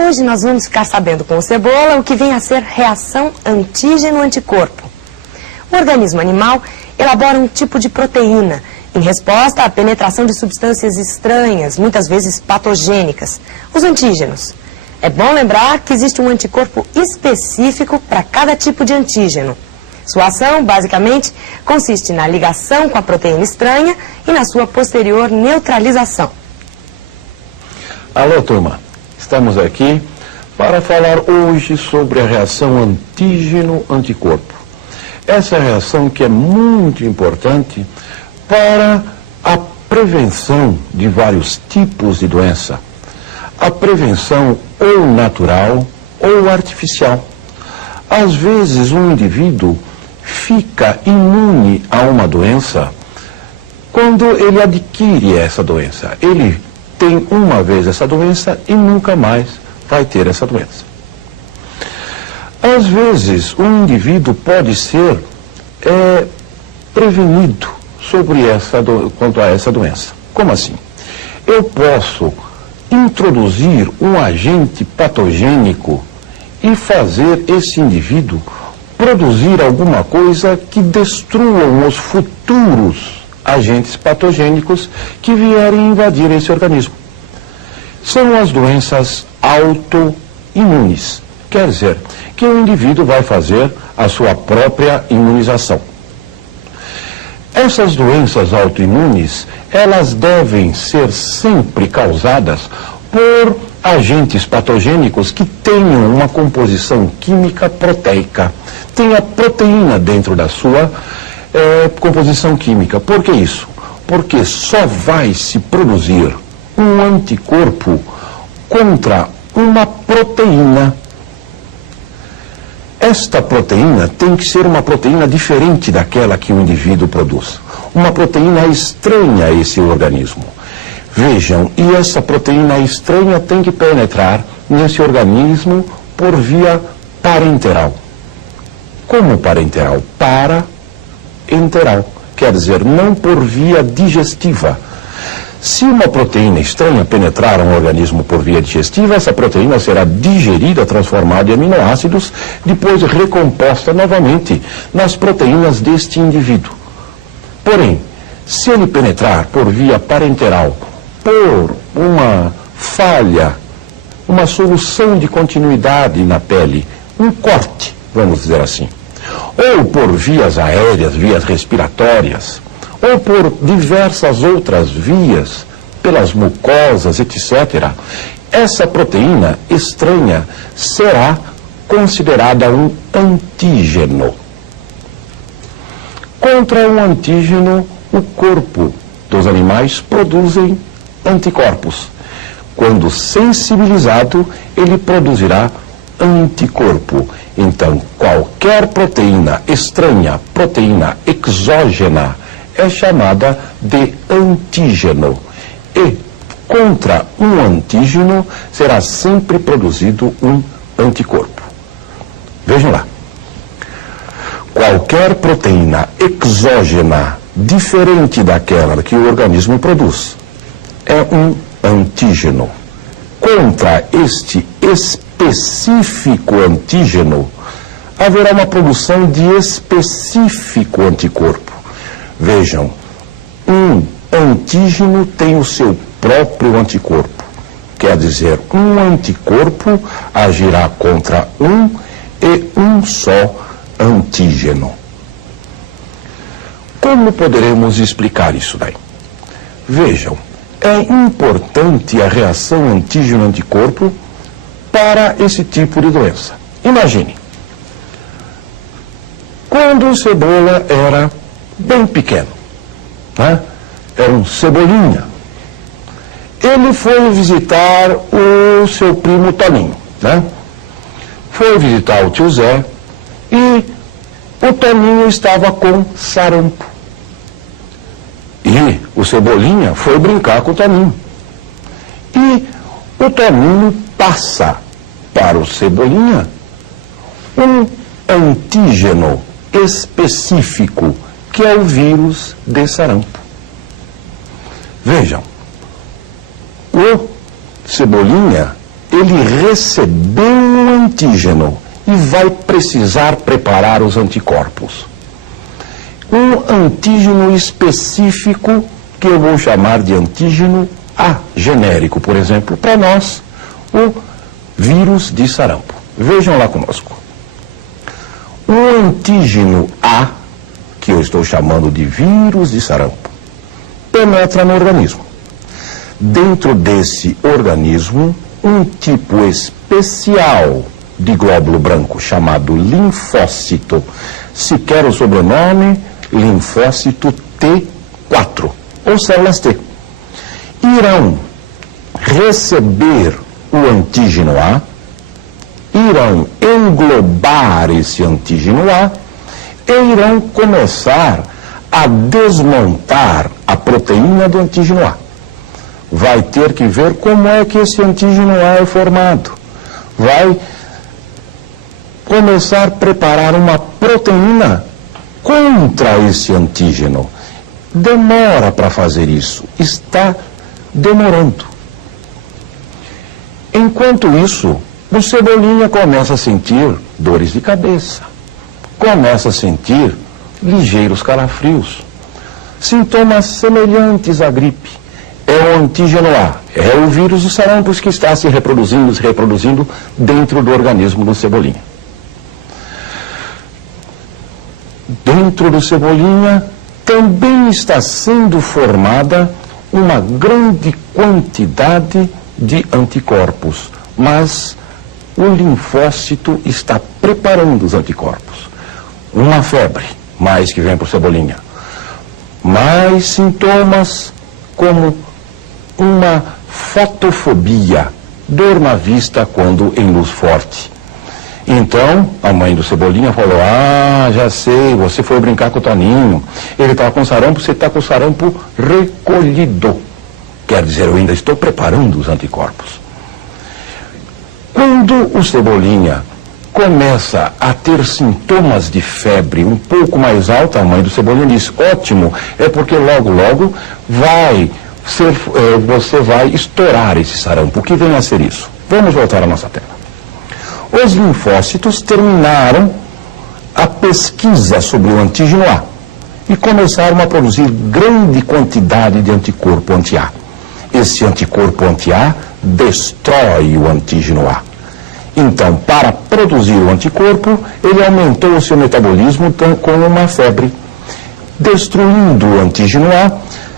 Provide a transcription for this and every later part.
Hoje nós vamos ficar sabendo com o Cebola o que vem a ser reação antígeno-anticorpo. O organismo animal elabora um tipo de proteína em resposta à penetração de substâncias estranhas, muitas vezes patogênicas, os antígenos. É bom lembrar que existe um anticorpo específico para cada tipo de antígeno. Sua ação, basicamente, consiste na ligação com a proteína estranha e na sua posterior neutralização. Alô, turma. Estamos aqui para falar hoje sobre a reação antígeno-anticorpo. Essa reação que é muito importante para a prevenção de vários tipos de doença. A prevenção ou natural ou artificial. Às vezes um indivíduo fica imune a uma doença quando ele adquire essa doença. Ele tem uma vez essa doença e nunca mais vai ter essa doença. Às vezes, um indivíduo pode ser prevenido quanto a essa doença. Como assim? Eu posso introduzir um agente patogênico e fazer esse indivíduo produzir alguma coisa que destruam os futuros agentes patogênicos que vierem invadir esse organismo. São as doenças autoimunes. Quer dizer, que o indivíduo vai fazer a sua própria imunização. Essas doenças autoimunes, elas devem ser sempre causadas por agentes patogênicos que tenham uma composição química proteica. Tem a proteína dentro da sua composição química. Por que isso? Porque só vai se produzir um anticorpo contra uma proteína. Esta proteína tem que ser uma proteína diferente daquela que o indivíduo produz. Uma proteína estranha a esse organismo. Vejam, e essa proteína estranha tem que penetrar nesse organismo por via parenteral. Como parenteral? Parenteral. Quer dizer, não por via digestiva. Se uma proteína estranha penetrar um organismo por via digestiva, essa proteína será digerida, transformada em aminoácidos, depois recomposta novamente nas proteínas deste indivíduo. Porém, se ele penetrar por via parenteral, por uma falha, uma solução de continuidade na pele, um corte, vamos dizer assim, ou por vias aéreas, vias respiratórias, ou por diversas outras vias, pelas mucosas, etc., essa proteína estranha será considerada um antígeno. Contra um antígeno, o corpo dos animais produzem anticorpos. Quando sensibilizado, ele produzirá anticorpo. Então, qualquer proteína estranha, proteína exógena, é chamada de antígeno. E contra um antígeno será sempre produzido um anticorpo. Vejam lá. Qualquer proteína exógena diferente daquela que o organismo produz é um antígeno. Contra este específico antígeno haverá uma produção de específico anticorpo. Vejam, um antígeno tem o seu próprio anticorpo. Quer dizer, um anticorpo agirá contra um e um só antígeno. Como poderemos explicar isso daí? Vejam, é importante a reação antígeno-anticorpo para esse tipo de doença. Imagine, quando o Cebola era bem pequeno, né? Era um Cebolinha, ele foi visitar o seu primo Toninho, né? Foi visitar o tio Zé e o Toninho estava com sarampo. E o Cebolinha foi brincar com o Toninho. E o Toninho passa para o Cebolinha um antígeno específico, que é o vírus de sarampo. Vejam, o Cebolinha, ele recebeu um antígeno e vai precisar preparar os anticorpos. Um antígeno específico, que eu vou chamar de antígeno A genérico, por exemplo, para nós, o vírus de sarampo. Vejam lá conosco. O antígeno A, que eu estou chamando de vírus de sarampo, penetra no organismo. Dentro desse organismo, um tipo especial de glóbulo branco, chamado linfócito, se quer o sobrenome, linfócito T4, ou células T, irão receber o antígeno A, irão englobar esse antígeno A e irão começar a desmontar a proteína do antígeno A. Vai ter que ver como é que esse antígeno A é formado. Vai começar a preparar uma proteína contra esse antígeno. Demora para fazer isso. Está demorando. Enquanto isso, o Cebolinha começa a sentir dores de cabeça. Começa a sentir ligeiros calafrios. Sintomas semelhantes à gripe. É o antígeno A, é o vírus do sarampo que está se reproduzindo dentro do organismo do Cebolinha. Dentro do Cebolinha também está sendo formada uma grande quantidade de anticorpos, mas o linfócito está preparando os anticorpos. Uma febre, mais que vem para o Cebolinha. Mais sintomas como uma fotofobia, dor na vista quando em luz forte. Então, a mãe do Cebolinha falou: ah, já sei, você foi brincar com o Toninho. Ele está com sarampo, você está com o sarampo recolhido. Quer dizer, eu ainda estou preparando os anticorpos. Quando o Cebolinha começa a ter sintomas de febre um pouco mais alta, a mãe do Cebolinha diz: ótimo, é porque logo, logo você vai estourar esse sarampo. O que vem a ser isso? Vamos voltar à nossa tela. Os linfócitos terminaram a pesquisa sobre o antígeno A e começaram a produzir grande quantidade de anticorpo anti-A. Esse anticorpo anti-A destrói o antígeno A. Então, para produzir o anticorpo, ele aumentou o seu metabolismo com uma febre. Destruindo o antígeno A,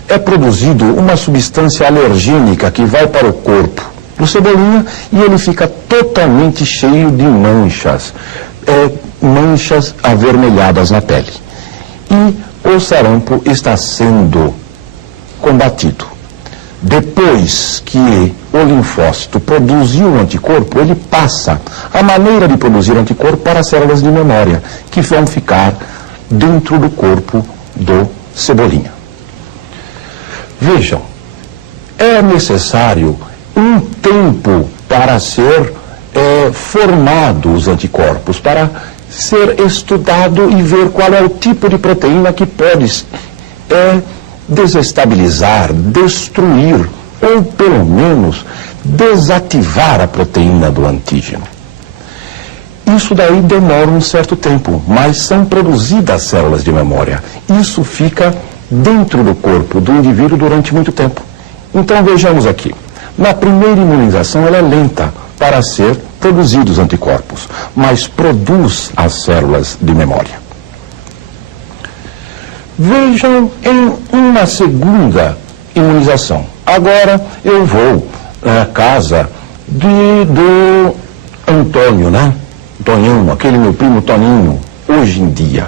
é produzido uma substância alergênica que vai para o corpo do Cebolinha e ele fica totalmente cheio de manchas, manchas avermelhadas na pele. E o sarampo está sendo combatido. Depois que o linfócito produziu o anticorpo, ele passa a maneira de produzir anticorpo para as células de memória, que vão ficar dentro do corpo do Cebolinha. Vejam, é necessário um tempo para ser formado os anticorpos, para ser estudado e ver qual é o tipo de proteína que pode desestabilizar, destruir ou pelo menos desativar a proteína do antígeno. Isso daí demora um certo tempo, mas são produzidas células de memória. Isso fica dentro do corpo do indivíduo durante muito tempo. Então vejamos aqui. Na primeira imunização ela é lenta para ser produzidos anticorpos, mas produz as células de memória. Vejam em uma segunda imunização. Agora eu vou à casa do Antônio, né? Toninho, aquele meu primo Toninho, hoje em dia.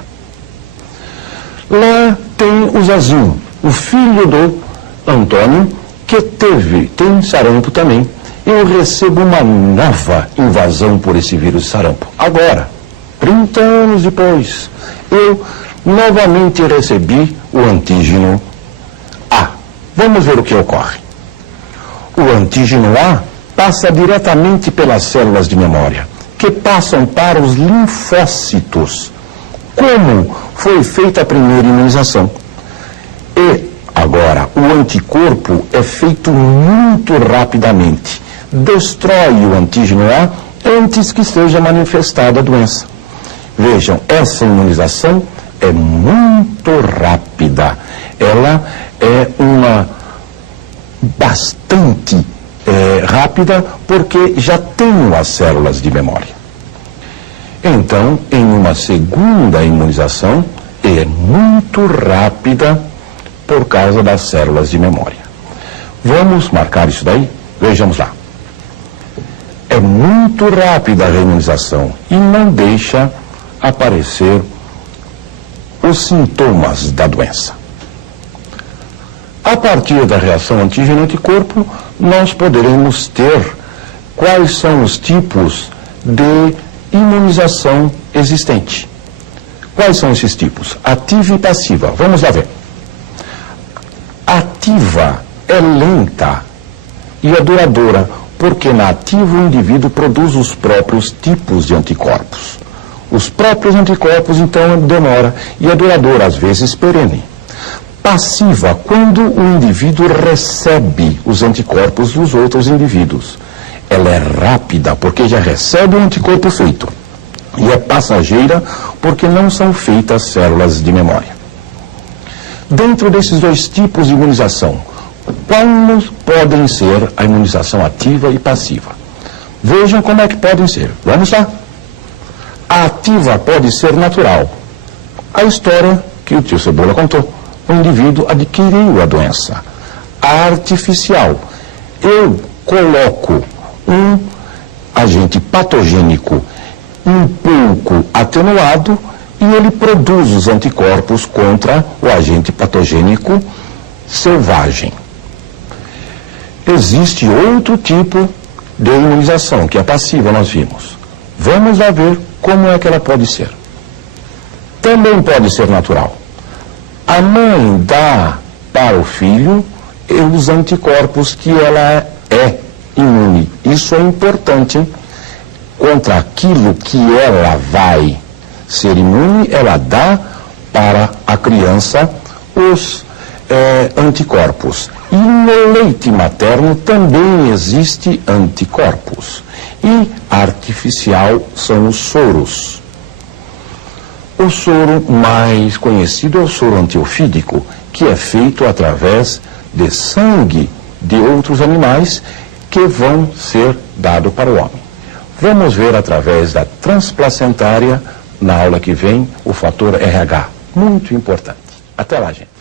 Lá tem o Zezinho, o filho do Antônio, que tem sarampo também. Eu recebo uma nova invasão por esse vírus de sarampo. Agora, 30 anos depois, eu novamente recebi o antígeno A. Vamos ver o que ocorre. O antígeno A passa diretamente pelas células de memória, que passam para os linfócitos, como foi feita a primeira imunização. E agora, o anticorpo é feito muito rapidamente. destrói o antígeno A antes que seja manifestada a doença. Vejam, essa imunização é muito rápida. Ela é bastante rápida porque já tem as células de memória. Então, em uma segunda imunização, é muito rápida por causa das células de memória. Vamos marcar isso daí? Vejamos lá. É muito rápida a reimunização e não deixa aparecer os sintomas da doença. A partir da reação antígeno-anticorpo, nós poderemos ter quais são os tipos de imunização existente. Quais são esses tipos? Ativa e passiva. Vamos lá ver. Ativa é lenta e é duradoura, porque na ativa o indivíduo produz os próprios tipos de anticorpos. Os próprios anticorpos, então, demora e é duradoura, às vezes perene. Passiva, quando o indivíduo recebe os anticorpos dos outros indivíduos. Ela é rápida, porque já recebe o anticorpo feito. E é passageira, porque não são feitas células de memória. Dentro desses dois tipos de imunização, quais podem ser a imunização ativa e passiva? Vejam como é que podem ser. Vamos lá. A ativa pode ser natural. A história que o tio Cebola contou. O indivíduo adquiriu a doença. A artificial. Eu coloco um agente patogênico um pouco atenuado e ele produz os anticorpos contra o agente patogênico selvagem. Existe outro tipo de imunização, que é passiva, nós vimos. Vamos lá ver como é que ela pode ser. Também pode ser natural. A mãe dá para o filho os anticorpos que ela é imune. Isso é importante, hein? Contra aquilo que ela vai ser imune, ela dá para a criança os anticorpos. E no leite materno também existe anticorpos. E artificial são os soros. O soro mais conhecido é o soro antiofídico, que é feito através de sangue de outros animais que vão ser dados para o homem. Vamos ver através da transplacentária, na aula que vem, o fator RH, muito importante. Até lá, gente.